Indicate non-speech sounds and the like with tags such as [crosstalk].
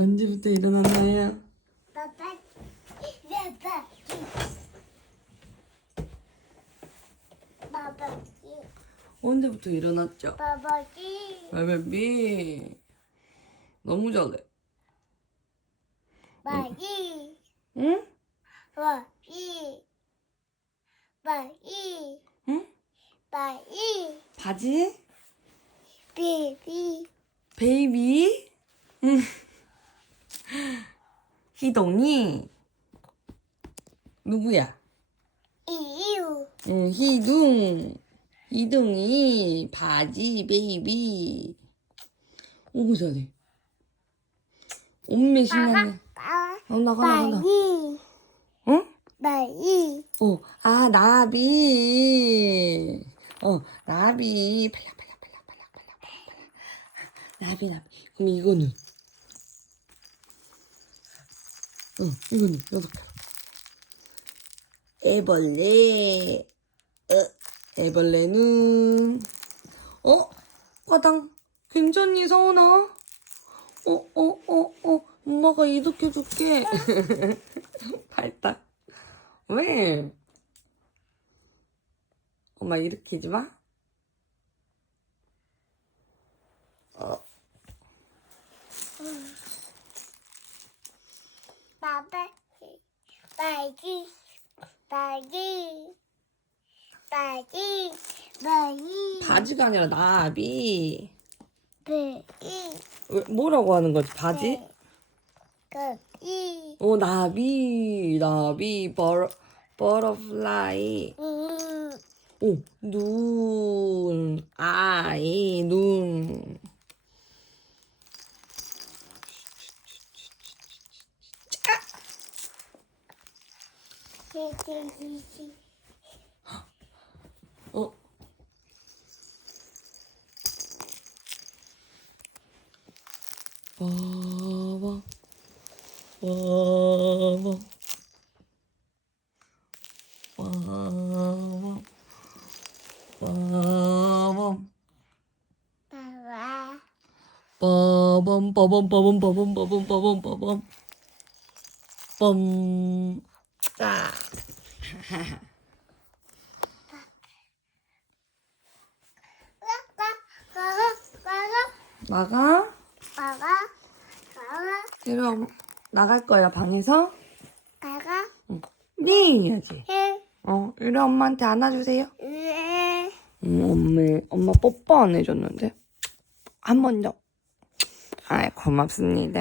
언제부터 일어났나요? 빠빠 빠빠 빠빠기 언제부터 일어났죠? 빠빠기 베베비 너무 잘해. 빠기 응? 빠기 빠기 응? 빠기 바지? 비비 베이비? 응. 희동이 누구야? 이유 응, 희둥. 희둥이 바지 베이비. 오고 잘해. 엄매 신나네. 빠 어, 나가 나가 나. 빠기 응? 빠기 어, 아 나비. 어, 나비. 팔라 팔라 팔라 팔라 팔라 팔라. 나비 나비. 그럼 이거는? 어, 이거는 여섯 개. 애벌레. 어, 애벌레는 어? 과당 괜찮니 서은아? 어, 어, 어, 어, 엄마가 이득해 줄게. [laughs] 발딱. 왜? 엄마 일으키지 마. 어, 빠빠 빠기 빠기 빠기 빠기 바지가 아니라 나비. 왜, 뭐라고 하는 거지? 바지? 빠기 어, 나비, 나비, 버러, 버터플라이. 음 오, 눈, 아이, 눈. 어? 봐봐. 봐봐. 봐봐. 빠빠 빠밤 빠밤 빠밤 빠밤 빠밤 빠밤 빠밤 빰. 아. 까까 나가? 까까 까까 그럼 나갈 거야 방에서? 까까 네 해야지. 해 어, 이리 엄마한테 안아주세요. 으에 음, 엄마, 엄마 뽀뽀 안 해줬는데. 한 번 더. 아이, 고맙습니다.